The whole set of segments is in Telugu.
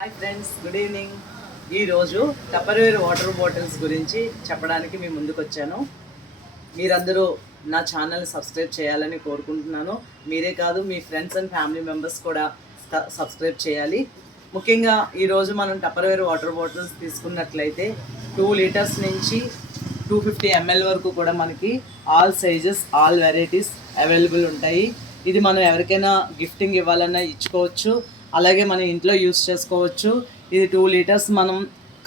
Hi friends, good evening. ఈరోజు టపర్వేర్ వాటర్ బాటిల్స్ గురించి చెప్పడానికి మీ ముందుకు వచ్చాను. మీరందరూ నా ఛానల్ని సబ్స్క్రైబ్ చేయాలని కోరుకుంటున్నాను. మీరే కాదు, మీ ఫ్రెండ్స్ అండ్ ఫ్యామిలీ మెంబర్స్ కూడా సబ్స్క్రైబ్ చేయాలి. ముఖ్యంగా ఈరోజు మనం టపర్వేర్ వాటర్ బాటిల్స్ తీసుకున్నట్లయితే 2 లీటర్స్ నుంచి 250 ml వరకు కూడా మనకి all sizes, all varieties available ఉంటాయి. ఇది మనం ఎవరికైనా గిఫ్టింగ్ ఇవ్వాలన్నా ఇచ్చుకోవచ్చు, అలాగే మనం ఇంట్లో యూస్ చేసుకోవచ్చు. ఇది 2 లీటర్స్ మనం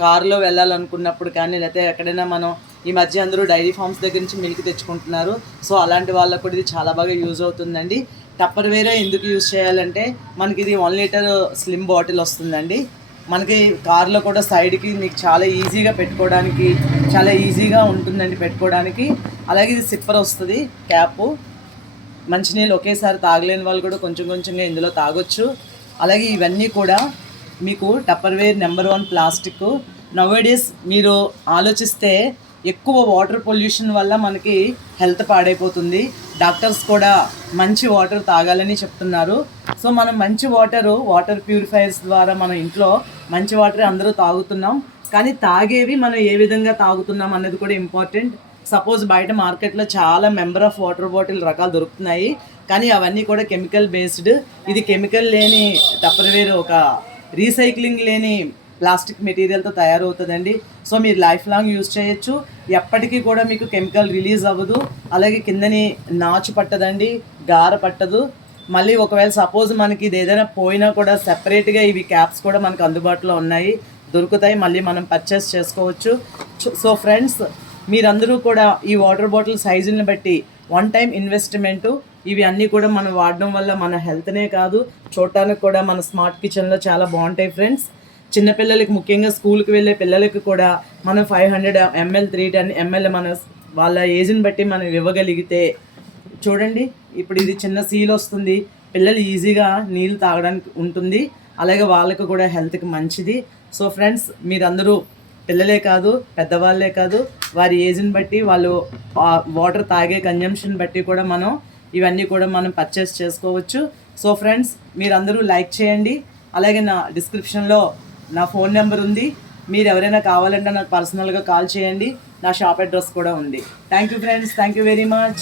కార్లో వెళ్ళాలనుకున్నప్పుడు కానీ, లేకపోతే ఎక్కడైనా మనం ఈ మధ్య అందరూ డైరీ ఫార్మ్స్ దగ్గర నుంచి మిల్క్ తెచ్చుకుంటున్నారు. సో అలాంటి వాళ్ళకు కూడా ఇది చాలా బాగా యూజ్ అవుతుందండి. టప్పర్వేరే ఎందుకు యూజ్ చేయాలంటే, మనకి ఇది 1 లీటర్ స్లిమ్ బాటిల్ వస్తుందండి. మనకి కార్లో కూడా సైడ్కి మీకు చాలా ఈజీగా పెట్టుకోవడానికి చాలా ఈజీగా ఉంటుందండి పెట్టుకోవడానికి. అలాగే ఇది సిప్పర్ వస్తుంది, క్యాపు. మంచినీళ్ళు ఒకేసారి తాగలేని వాళ్ళు కూడా కొంచెం కొంచెంగా ఇందులో తాగొచ్చు. అలాగే ఇవన్నీ కూడా మీకు టప్పర్వేర్ నెంబర్ 1 ప్లాస్టిక్. నవేడేస్ మీరు ఆలోచిస్తే ఎక్కువ వాటర్ పొల్యూషన్ వల్ల మనకి హెల్త్ పాడైపోతుంది. డాక్టర్స్ కూడా మంచి వాటర్ తాగాలని చెప్తున్నారు. సో మనం మంచి వాటర్ ప్యూరిఫైయర్స్ ద్వారా మన ఇంట్లో మంచి వాటర్ అందరూ తాగుతున్నాం. కానీ తాగేవి మనం ఏ విధంగా తాగుతున్నాం అన్నది కూడా ఇంపార్టెంట్. సపోజ్ బయట మార్కెట్లో చాలా మెంబర్ ఆఫ్ వాటర్ బాటిల్ రకాలు దొరుకుతున్నాయి, కానీ అవన్నీ కూడా కెమికల్ బేస్డ్. ఇది కెమికల్ లేని టప్పర్వేర్ ఒక రీసైక్లింగ్ లేని ప్లాస్టిక్ మెటీరియల్తో తయారవుతుందండి. సో మీరు లైఫ్ లాంగ్ యూజ్ చేయొచ్చు. ఎప్పటికీ కూడా మీకు కెమికల్ రిలీజ్ అవ్వదు. అలాగే కిందని నాచు పట్టదండి, గార పట్టదు. మళ్ళీ ఒకవేళ సపోజ్ మనకి ఇది ఏదైనా పోయినా కూడా సెపరేట్గా ఇవి క్యాప్స్ కూడా మనకు అందుబాటులో ఉన్నాయి, దొరుకుతాయి. మళ్ళీ మనం పర్చేస్ చేసుకోవచ్చు. సో ఫ్రెండ్స్, మీరందరూ కూడా ఈ వాటర్ బాటిల్ సైజుని బట్టి 1 టైం ఇన్వెస్ట్మెంటు. ఇవి అన్నీ కూడా మనం వాడడం వల్ల మన హెల్త్నే కాదు, చూడటానికి కూడా మన స్మార్ట్ కిచెన్లో చాలా బాగుంటాయి ఫ్రెండ్స్. చిన్నపిల్లలకి, ముఖ్యంగా స్కూల్కి వెళ్ళే పిల్లలకి కూడా మనం 500 ml 310 ml మన వాళ్ళ ఏజ్ని బట్టి మనం ఇవ్వగలిగితే, చూడండి ఇప్పుడు ఇది చిన్న సీల్ వస్తుంది, పిల్లలు ఈజీగా నీళ్ళు తాగడానికి ఉంటుంది. అలాగే వాళ్ళకి కూడా హెల్త్కి మంచిది. సో ఫ్రెండ్స్, మీరందరూ పిల్లలే కాదు, పెద్దవాళ్ళే కాదు, వారి ఏజ్ని బట్టి, వాళ్ళు వాటర్ తాగే కన్జంప్షన్ బట్టి కూడా మనం ఇవన్నీ కూడా మనం పర్చేస్ చేసుకోవచ్చు. సో ఫ్రెండ్స్, మీరందరూ లైక్ చేయండి. అలాగే నా డిస్క్రిప్షన్లో నా ఫోన్ నెంబర్ ఉంది. మీరు ఎవరైనా కావాలంటే నాకు పర్సనల్గా కాల్ చేయండి. నా షాప్ అడ్రస్ కూడా ఉంది. Thank you friends, thank you very much.